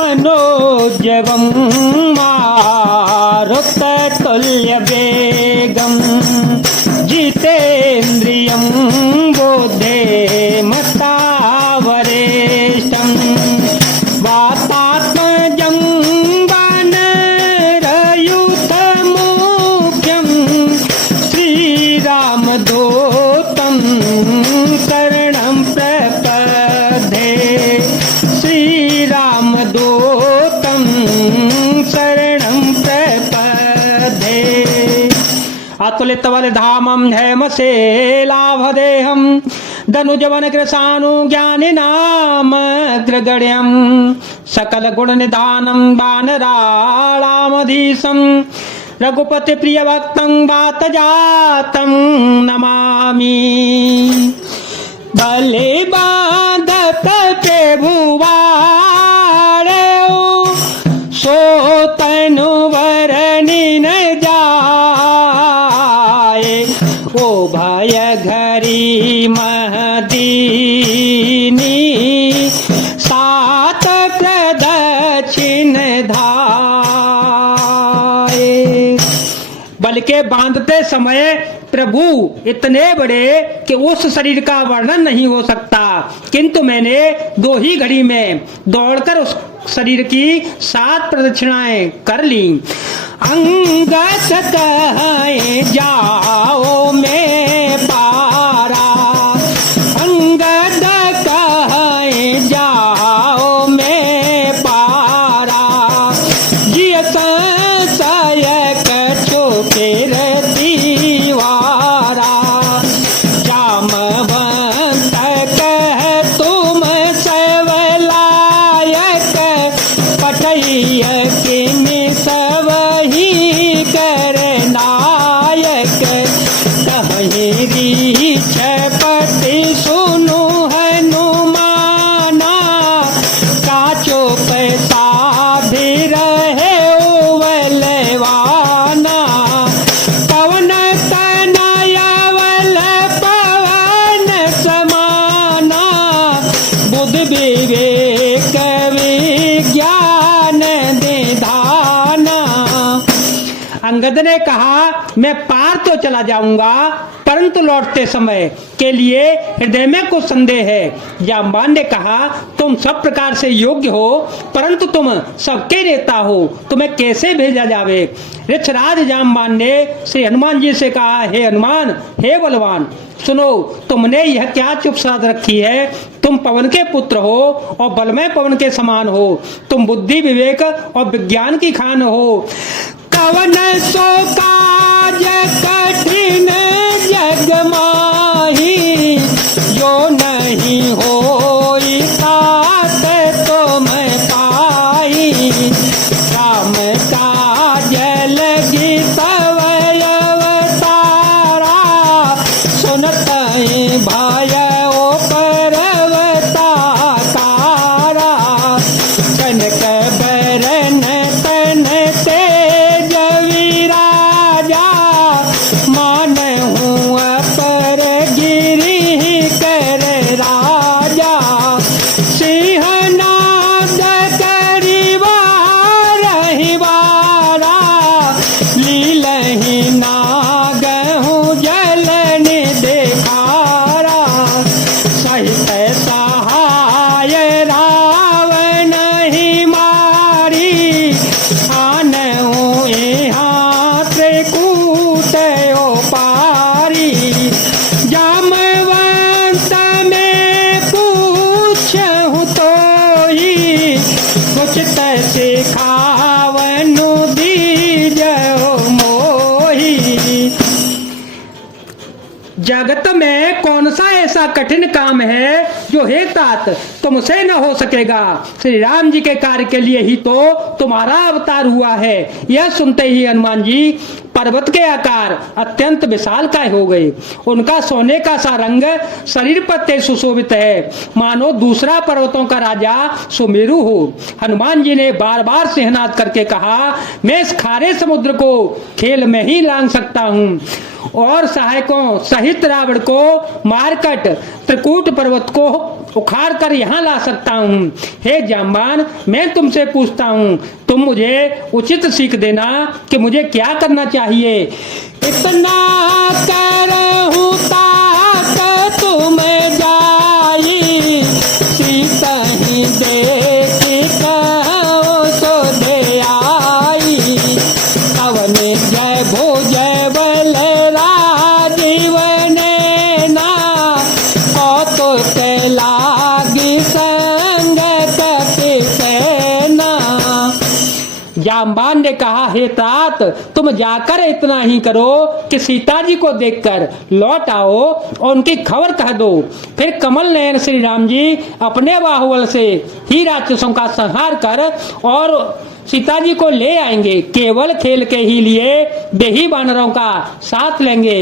मनोजवं मारुततुल्यवेगं जितेन्द्रियं बुद्धिमतावरेष्ठं वातात्मजं वानरयूथमुख्यं श्रीरामदूतं शरणं प्रपद्ये श्रीरामदूतं शरणं प्रपद्ये अतुलितबलधामं हेमशेलाभदेहं धनुजवनकृशानुज्ञानिनामग्रगण्यं सकलगुणनिधानं वानराणामधीशं रघुपतिप्रियभक्तं वातजातं नमामि। भले बाधत प्रभुवारे सो तनु वरनि न जाए ओ भय घरी महदीनी सात प्रदक्षिण धाये। बल के बांधते समय प्रभु इतने बड़े कि उस शरीर का वर्णन नहीं हो सकता, किंतु मैंने 2 ही घड़ी में दौड़कर उस शरीर की 7 प्रदक्षिणाएं कर ली। अंगत कहे जाओ मैं पारा, अंगद कहे जाओ मैं पारा, जिय संशय कछो फिर दीवारा, जामवंत कह तुम सवलायक, पठैय किन सबही कर नायक, कहीं रीछ पति सुनु हनुमाना, काचो पैसा भी रहे उवलवाना, पवन तनयावल पवन समाना, बुद्ध विवेक विज्ञान निधाना। अंगद ने कहा मैं पार तो चला जाऊंगा, परंतु लौटते समय के लिए हृदय में कुछ संदेह है। जाम्बान ने कहा तुम सब प्रकार से योग्य हो, परंतु तुम सबके नेता हो, तुम्हें कैसे भेजा जावे। ऋक्षराज जाम्बान ने श्री हनुमान जी से कहा हे हनुमान, हे बलवान, सुनो तुमने यह क्या चुप साध रखी है। तुम पवन के पुत्र हो और बलमय पवन के समान हो, तुम बुद्धि विवेक और विज्ञान की खान हो। कवन सो काज कठिन जग माही, जो नहीं होई तात तुम पाई, राम काज लगी सवय अवतारा, सुनतहि भय ओ पर्वताकारा, कनक बरन तन तेज विराजा, मानहु अपर गिरि कर राजा, सिंहनाद करिवा रहिवारा, लीलहि नागहु जलन देखारा, सहित सहाय रावण ही मारी, आनहु यहाँ त्रिकूट पारी, जामवंत में पूछहु तो ही, कुछ तैसे खावनु दीजो मोही। जगत में कौन सा ऐसा कठिन काम है जो हे तात तुमसे न हो सकेगा। श्री राम जी के कार्य के लिए ही तो तुम्हारा अवतार हुआ है। यह सुनते ही हनुमान जी पर्वत के आकार अत्यंत विशालकाय हो गए। उनका सोने का सा रंग शरीर पर तेज सुशोभित है, मानो दूसरा पर्वतों का राजा सुमेरु हो। हनुमान जी ने बार बार सिंहनाद करके कहा, मैं इस खारे समुद्र को खेल में ही लांघ सकता हूँ और सहायकों सहित रावण को मारकट त्रिकूट पर्वत को उखाड़ कर यहाँ ला सकता हूँ। हे जाम्बान, मैं तुमसे पूछता हूँ, तुम मुझे उचित सीख देना कि मुझे क्या करना चाहिए। इतना करहूँ तात तुम जाई, सीता ही देखी कहो सो दे आई। कवने जय भोजय बल राजीव ने ना, तो लागी संगत सेना। जाम्बान ने कहा, हे तात, तुम जाकर इतना ही करो कि सीता जी को देखकर लौट आओ और उनकी खबर कह दो। फिर कमल नयन श्री राम जी अपने बाहुबल से ही राक्षसों का संहार कर और सीता जी को ले आएंगे। केवल खेल के ही लिए वे ही वानरों का साथ लेंगे।